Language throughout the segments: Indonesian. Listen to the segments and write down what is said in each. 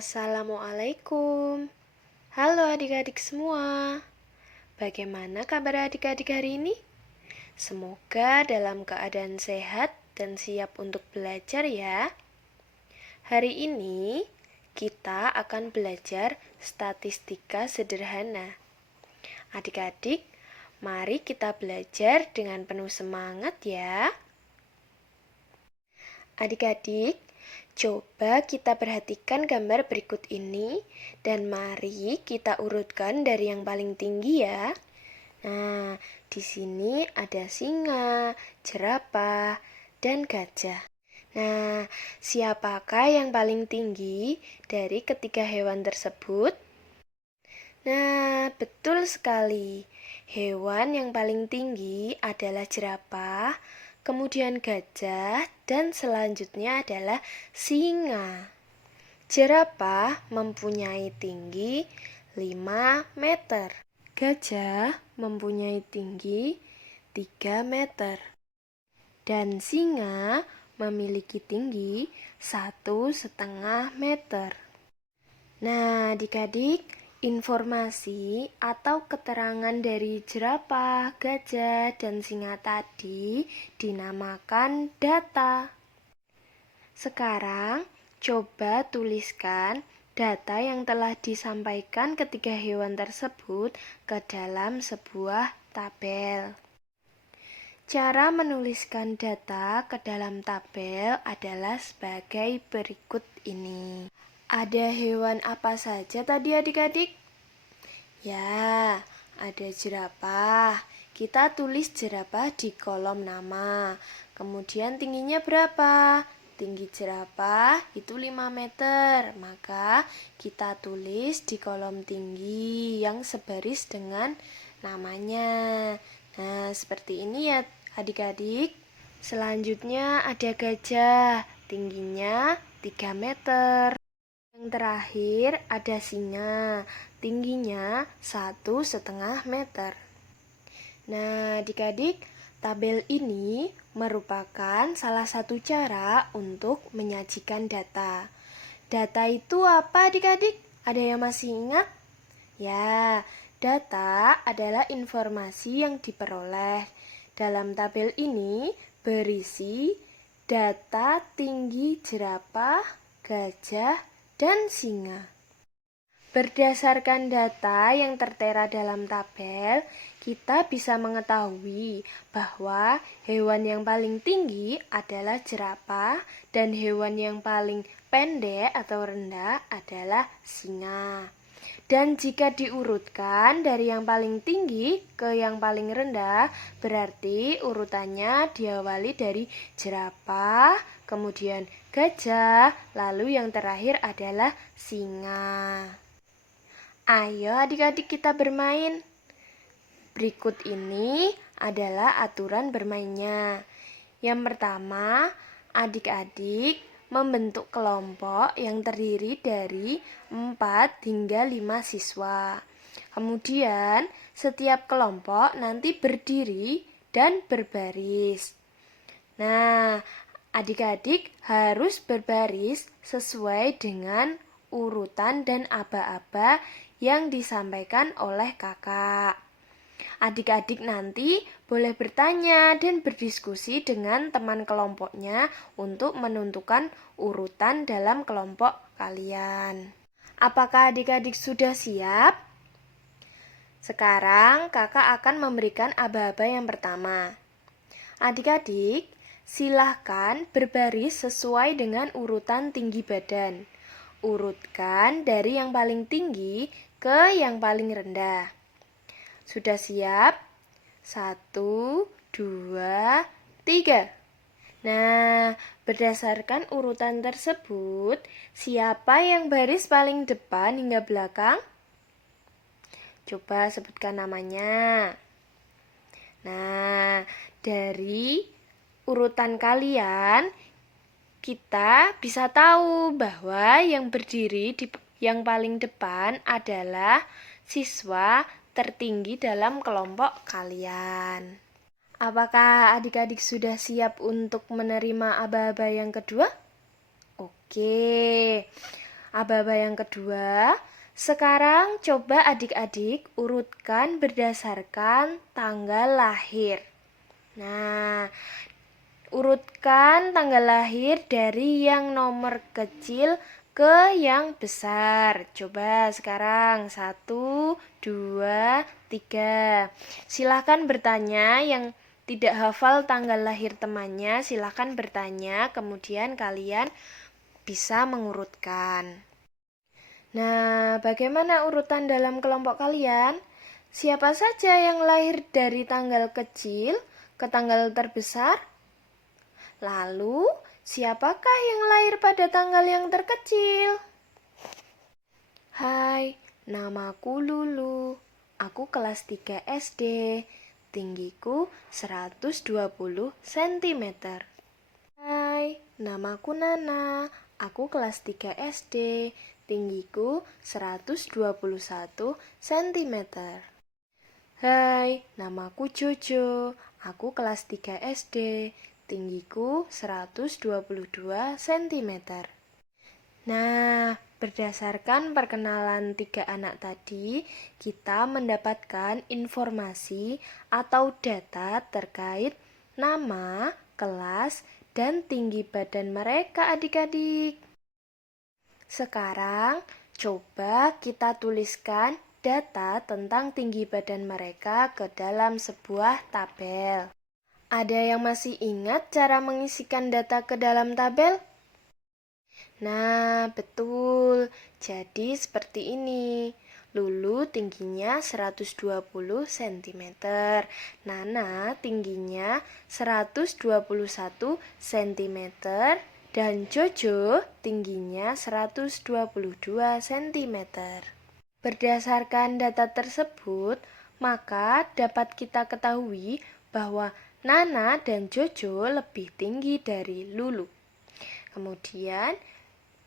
Assalamualaikum. Halo adik-adik semua. Bagaimana kabar adik-adik hari ini? Semoga dalam keadaan sehat dan siap untuk belajar ya. Hari ini kita akan belajar statistika sederhana. Adik-adik, mari kita belajar dengan penuh semangat ya. Adik-adik, coba kita perhatikan gambar berikut ini dan mari kita urutkan dari yang paling tinggi ya. Nah, di sini ada singa, jerapah, dan gajah. Nah, siapakah yang paling tinggi dari ketiga hewan tersebut? Nah, betul sekali. Hewan yang paling tinggi adalah jerapah, kemudian gajah, dan selanjutnya adalah singa. Jerapah mempunyai tinggi 5 meter. Gajah mempunyai tinggi 3 meter. Dan singa memiliki tinggi 1,5 meter. Nah, adik-adik, informasi atau keterangan dari jerapah, gajah, dan singa tadi dinamakan data. Sekarang, coba tuliskan data yang telah disampaikan ketiga hewan tersebut ke dalam sebuah tabel. Cara menuliskan data ke dalam tabel adalah sebagai berikut ini. Ada hewan apa saja tadi adik-adik? Ya, ada jerapah. Kita tulis jerapah di kolom nama. Kemudian tingginya berapa? Tinggi jerapah itu 5 meter. Maka kita tulis di kolom tinggi yang sebaris dengan namanya. Nah, seperti ini ya adik-adik. Selanjutnya ada gajah. Tingginya 3 meter. Yang terakhir ada singa, tingginya 1,5 meter. Nah, adik-adik, tabel ini merupakan salah satu cara untuk menyajikan data. Data itu apa adik-adik? Ada yang masih ingat? Ya, data adalah informasi yang diperoleh. Dalam tabel ini berisi data tinggi jerapah, gajah, dan singa. Berdasarkan data yang tertera dalam tabel, kita bisa mengetahui bahwa hewan yang paling tinggi adalah jerapah dan hewan yang paling pendek atau rendah adalah singa. Dan jika diurutkan dari yang paling tinggi ke yang paling rendah, berarti urutannya diawali dari jerapah, kemudian gajah, lalu yang terakhir adalah singa. Ayo adik-adik kita bermain. Berikut ini adalah aturan bermainnya. Yang pertama, adik-adik membentuk kelompok yang terdiri dari 4 hingga 5 siswa. Kemudian, setiap kelompok nanti berdiri dan berbaris. Nah, adik-adik harus berbaris sesuai dengan urutan dan aba-aba yang disampaikan oleh kakak. Adik-adik nanti boleh bertanya dan berdiskusi dengan teman kelompoknya untuk menentukan urutan dalam kelompok kalian. Apakah adik-adik sudah siap? Sekarang kakak akan memberikan aba-aba yang pertama. Adik-adik, silahkan berbaris sesuai dengan urutan tinggi badan. Urutkan dari yang paling tinggi ke yang paling rendah. Sudah siap? 1, 2, 3. Nah, berdasarkan urutan tersebut, siapa yang baris paling depan hingga belakang? Coba sebutkan namanya. Nah, dari urutan kalian, kita bisa tahu bahwa yang berdiri di yang paling depan adalah siswa tertinggi dalam kelompok kalian. Apakah adik-adik sudah siap untuk menerima aba-aba yang kedua? Oke. Aba-aba yang kedua, sekarang coba adik-adik urutkan berdasarkan tanggal lahir. Nah, urutkan tanggal lahir dari yang nomor kecil ke yang besar. Coba sekarang 1, 2, 3. Silakan bertanya yang tidak hafal tanggal lahir temannya, silakan bertanya, kemudian kalian bisa mengurutkan. Nah, bagaimana urutan dalam kelompok kalian? Siapa saja yang lahir dari tanggal kecil ke tanggal terbesar? Lalu, siapakah yang lahir pada tanggal yang terkecil? Hai, namaku Lulu. Aku kelas 3 SD. Tinggiku 120 cm. Hai, namaku Nana. Aku kelas 3 SD. Tinggiku 121 cm. Hai, namaku Jojo. Aku kelas 3 SD. Tinggiku 122 cm. Nah, berdasarkan perkenalan 3 anak tadi, kita mendapatkan informasi atau data terkait nama, kelas, dan tinggi badan mereka adik-adik. Sekarang, coba kita tuliskan data tentang tinggi badan mereka ke dalam sebuah tabel. Ada yang masih ingat cara mengisikan data ke dalam tabel? Nah, betul. Jadi seperti ini. Lulu tingginya 120 cm. Nana tingginya 121 cm. Dan Jojo tingginya 122 cm. Berdasarkan data tersebut, maka dapat kita ketahui bahwa Nana dan Jojo lebih tinggi dari Lulu. Kemudian,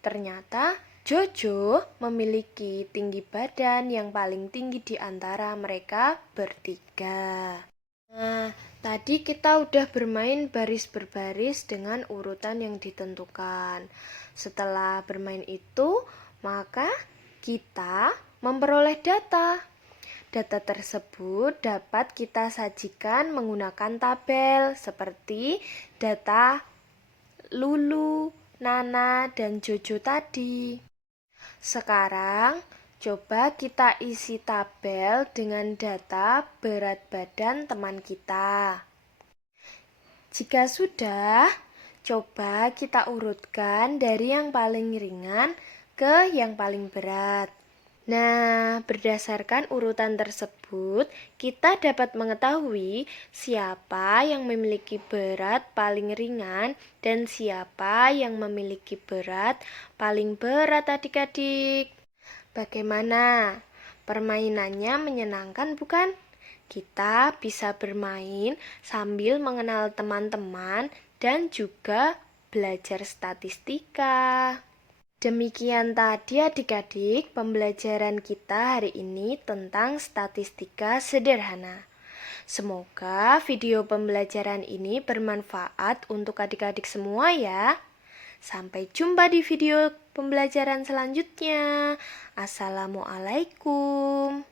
ternyata Jojo memiliki tinggi badan yang paling tinggi di antara mereka bertiga. Nah, tadi kita udah bermain baris berbaris dengan urutan yang ditentukan. Setelah bermain itu, maka kita memperoleh data. Data tersebut dapat kita sajikan menggunakan tabel seperti data Lulu, Nana, dan Jojo tadi. Sekarang, coba kita isi tabel dengan data berat badan teman kita. Jika sudah, coba kita urutkan dari yang paling ringan ke yang paling berat. Nah, berdasarkan urutan tersebut, kita dapat mengetahui siapa yang memiliki berat paling ringan dan siapa yang memiliki berat paling berat adik-adik. Bagaimana? Permainannya menyenangkan bukan? Kita bisa bermain sambil mengenal teman-teman dan juga belajar statistika. Demikian tadi adik-adik pembelajaran kita hari ini tentang statistika sederhana. Semoga video pembelajaran ini bermanfaat untuk adik-adik semua ya. Sampai jumpa di video pembelajaran selanjutnya. Assalamualaikum.